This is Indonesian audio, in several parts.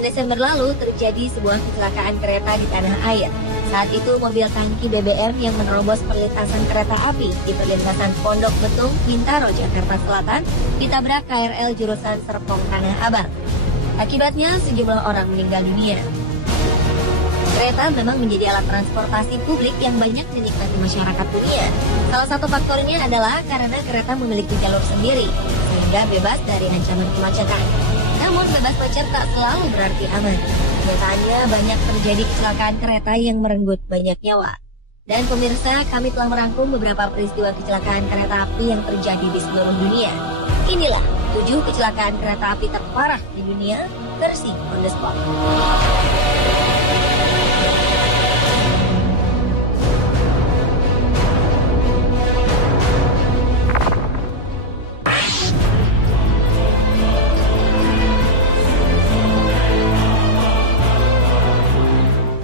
Desember lalu terjadi sebuah kecelakaan kereta di tanah air. Saat itu mobil tangki BBM yang menerobos perlintasan kereta api di perlintasan Pondok Betung, Bintaro, Jakarta Selatan ditabrak KRL jurusan Serpong Tanah Abang. Akibatnya sejumlah orang meninggal dunia. Kereta memang menjadi alat transportasi publik yang banyak dinikmati masyarakat dunia. Salah satu faktornya adalah karena kereta memiliki jalur sendiri, sehingga bebas dari ancaman kemacetan. Namun bebas macet tak selalu berarti aman. Kenyataannya banyak terjadi kecelakaan kereta yang merenggut banyak nyawa. Dan pemirsa, kami telah merangkum beberapa peristiwa kecelakaan kereta api yang terjadi di seluruh dunia. Inilah 7 kecelakaan kereta api terparah di dunia versi On The Spot.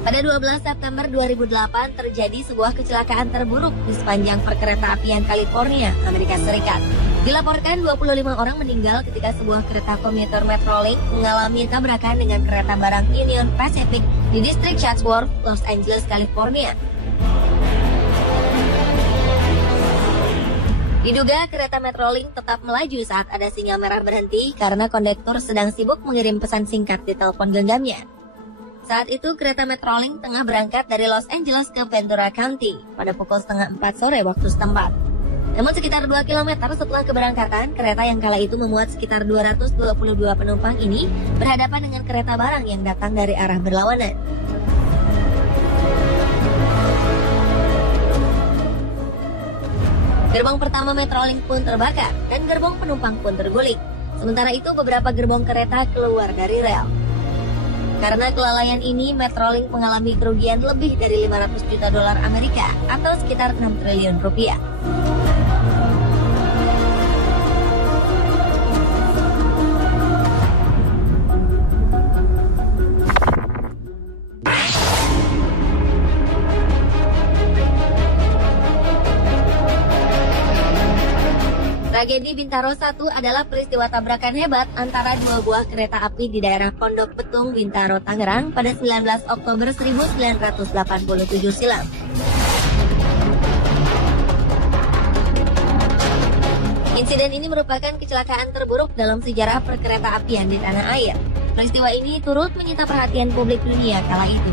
Pada 12 September 2008 terjadi sebuah kecelakaan terburuk di sepanjang perkeretaapian California, Amerika Serikat. Dilaporkan 25 orang meninggal ketika sebuah kereta komuter Metrolink mengalami tabrakan dengan kereta barang Union Pacific di distrik Chatsworth, Los Angeles, California. Diduga kereta Metrolink tetap melaju saat ada sinyal merah berhenti karena kondektur sedang sibuk mengirim pesan singkat di telepon genggamnya. Saat itu kereta Metrolink tengah berangkat dari Los Angeles ke Ventura County pada pukul 3:30 sore waktu setempat. Namun sekitar 2 km setelah keberangkatan, kereta yang kala itu memuat sekitar 222 penumpang ini berhadapan dengan kereta barang yang datang dari arah berlawanan. Gerbong pertama Metrolink pun terbakar dan gerbong penumpang pun terguling. Sementara itu beberapa gerbong kereta keluar dari rel. Karena kelalaian ini, Metrolink mengalami kerugian lebih dari 500 juta dolar Amerika atau sekitar 6 triliun rupiah. Tragedi Bintaro 1 adalah peristiwa tabrakan hebat antara dua buah kereta api di daerah Pondok Betung, Bintaro, Tangerang pada 19 Oktober 1987 silam. Insiden ini merupakan kecelakaan terburuk dalam sejarah perkereta apian di tanah air. Peristiwa ini turut menyita perhatian publik dunia kala itu.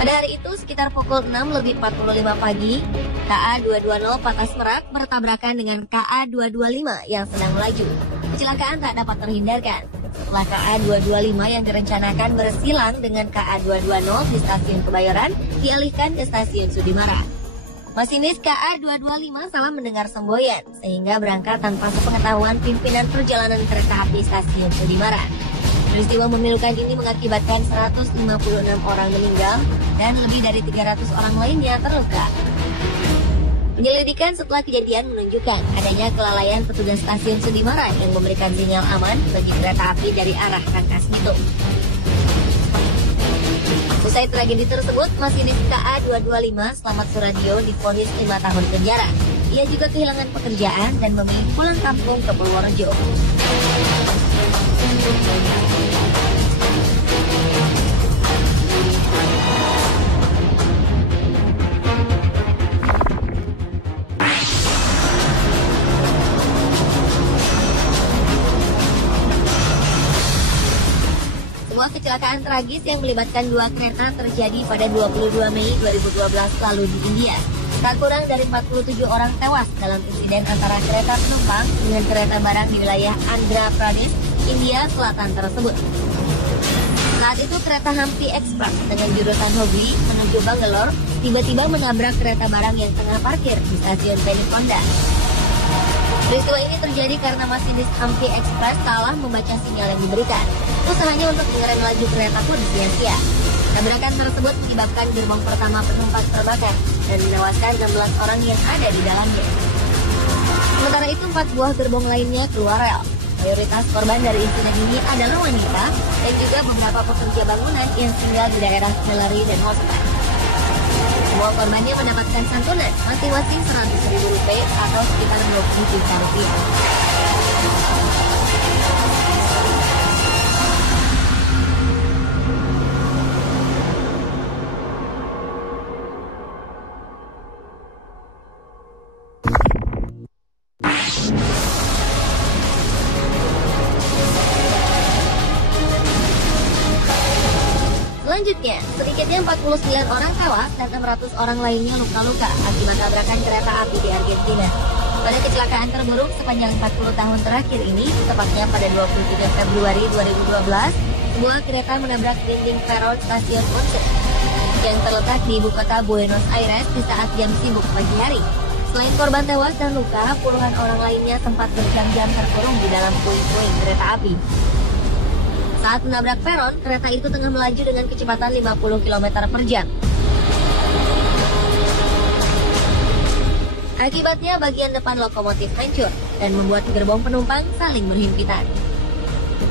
Pada hari itu sekitar pukul 6:45 pagi, KA220 Patas Merak bertabrakan dengan KA225 yang sedang melaju. Kecelakaan tak dapat terhindarkan. Setelah KA225 yang direncanakan bersilang dengan KA220 di stasiun Kebayoran, dialihkan ke stasiun Sudimara. Masinis KA225 salah mendengar semboyan, sehingga berangkat tanpa sepengetahuan pimpinan perjalanan kereta api stasiun Sudimara. Peristiwa memilukan ini mengakibatkan 156 orang meninggal dan lebih dari 300 orang lainnya terluka. Penyelidikan setelah kejadian menunjukkan adanya kelalaian petugas stasiun Sudimara yang memberikan sinyal aman bagi kereta api dari arah Rangkas Bitung. Usai tragedi tersebut, masinis KA225 Slamet Suradio divonis 5 tahun penjara. Ia juga kehilangan pekerjaan dan memilih pulang kampung ke Purworejo. Sebuah kecelakaan tragis yang melibatkan dua kereta terjadi pada 22 Mei 2012 lalu di India. Tak kurang dari 47 orang tewas dalam insiden antara kereta penumpang dengan kereta barang di wilayah Andhra Pradesh, India Selatan tersebut. Saat itu kereta Hampi Express dengan jurusan Hubli menuju Bangalore tiba-tiba menabrak kereta barang yang tengah parkir di stasiun Penikonda. Peristiwa ini terjadi karena masinis Hampi Express salah membaca sinyal yang diberikan. Usahanya untuk mengerem laju kereta pun sia-sia. Tabrakan tersebut menyebabkan gerbong pertama penumpang terbakar dan menewaskan 16 orang yang ada di dalamnya. Sementara itu 4 buah gerbong lainnya keluar rel. Mayoritas korban dari insiden ini adalah wanita dan juga beberapa pekerja bangunan yang tinggal di daerah Hillary dan Houston. Semua korbannya mendapatkan santunan masing-masing Rp100.000 atau sekitar 20 juta rupiah. Setidaknya 49 orang tewas dan 600 orang lainnya luka-luka akibat tabrakan kereta api di Argentina. Pada kecelakaan terburuk sepanjang 40 tahun terakhir ini, tepatnya pada 23 Februari 2012, sebuah kereta menabrak dinding peron stasiun Once yang terletak di ibu kota Buenos Aires di saat jam sibuk pagi hari. Selain korban tewas dan luka, puluhan orang lainnya sempat berjam-jam terkurung di dalam puing-puing kereta api. Saat menabrak peron, kereta itu tengah melaju dengan kecepatan 50 km per jam. Akibatnya bagian depan lokomotif hancur dan membuat gerbong penumpang saling berhimpitan.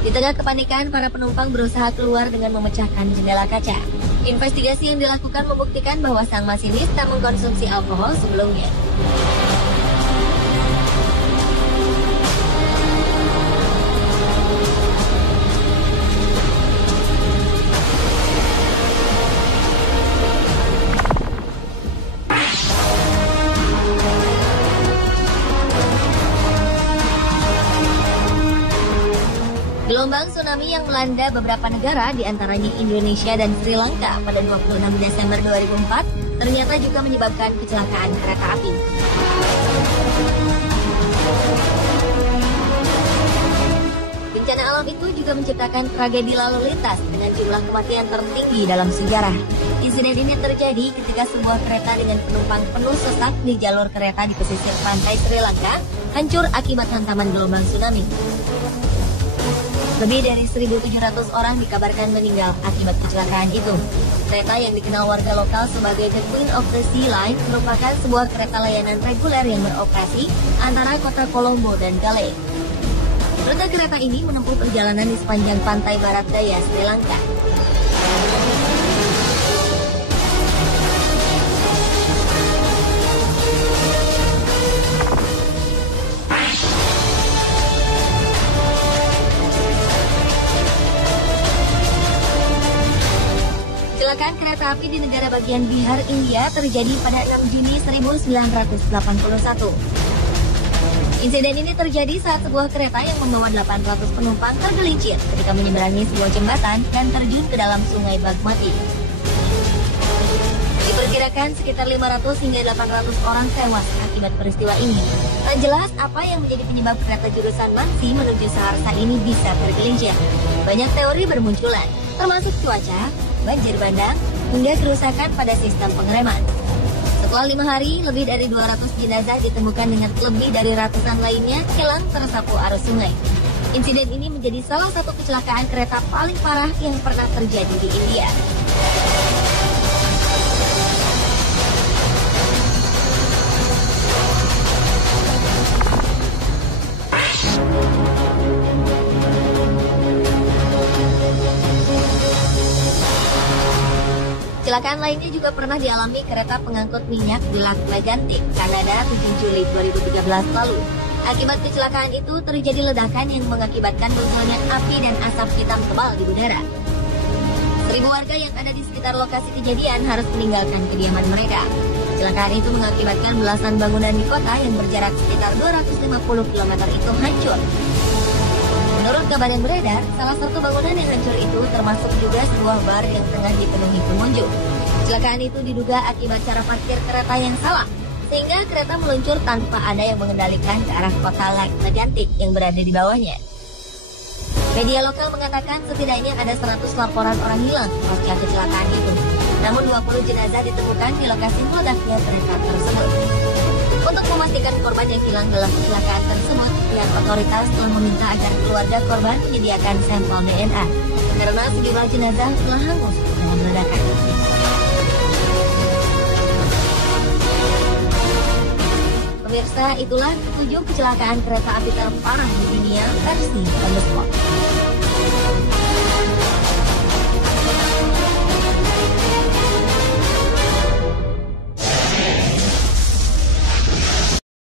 Di tengah kepanikan, para penumpang berusaha keluar dengan memecahkan jendela kaca. Investigasi yang dilakukan membuktikan bahwa sang masinis tak mengkonsumsi alkohol sebelumnya. Gelombang tsunami yang melanda beberapa negara, diantaranya Indonesia dan Sri Lanka pada 26 Desember 2004, ternyata juga menyebabkan kecelakaan kereta api. Bencana alam itu juga menciptakan tragedi lalu lintas dengan jumlah kematian tertinggi dalam sejarah. Insiden ini terjadi ketika sebuah kereta dengan penumpang penuh sesak di jalur kereta di pesisir pantai Sri Lanka hancur akibat hantaman gelombang tsunami. Lebih dari 1.700 orang dikabarkan meninggal akibat kecelakaan itu. Kereta yang dikenal warga lokal sebagai The Queen of the Sea Line merupakan sebuah kereta layanan reguler yang beroperasi antara kota Colombo dan Galle. Rute kereta ini menempuh perjalanan di sepanjang pantai barat daya Sri Lanka. Kecelakaan kereta api di negara bagian Bihar, India terjadi pada 6 Juni 1981. Insiden ini terjadi saat sebuah kereta yang membawa 800 penumpang tergelincir ketika menyeberangi sebuah jembatan dan terjun ke dalam sungai Bagmati. Diperkirakan sekitar 500 hingga 800 orang tewas akibat peristiwa ini. Tak jelas apa yang menjadi penyebab kereta jurusan Mansi menuju Saharsa ini bisa tergelincir. Banyak teori bermunculan, termasuk cuaca, banjir bandang, hingga kerusakan pada sistem pengereman. Setelah 5 hari, lebih dari 200 jenazah ditemukan dengan lebih dari ratusan lainnya hilang tersapu arus sungai. Insiden ini menjadi salah satu kecelakaan kereta paling parah yang pernah terjadi di India. Kecelakaan lainnya juga pernah dialami kereta pengangkut minyak di Lac Mégantic, Kanada 7 Juli 2013 lalu. Akibat kecelakaan itu terjadi ledakan yang mengakibatkan munculnya api dan asap hitam tebal di udara. 1.000 warga yang ada di sekitar lokasi kejadian harus meninggalkan kediaman mereka. Kecelakaan itu mengakibatkan belasan bangunan di kota yang berjarak sekitar 250 km itu hancur. Menurut kabar yang beredar, salah satu bangunan yang hancur itu termasuk juga sebuah bar yang tengah dipenuhi pengunjung. Kecelakaan itu diduga akibat cara parkir kereta yang salah, sehingga kereta meluncur tanpa ada yang mengendalikan ke arah kota Lac Mégantic yang berada di bawahnya. Media lokal mengatakan setidaknya ada 100 laporan orang hilang pasca kecelakaan itu. Namun 20 jenazah ditemukan di lokasi meledaknya kereta tersebut. Untuk memastikan korban yang hilang dalam kecelakaan tersebut, pihak otoritas telah meminta agar keluarga korban menyediakan sampel DNA karena sejumlah jenazah telah hangus dalam ledakan. Pemirsa, itulah 7 kecelakaan kereta api terparah di dunia versi On The Spot.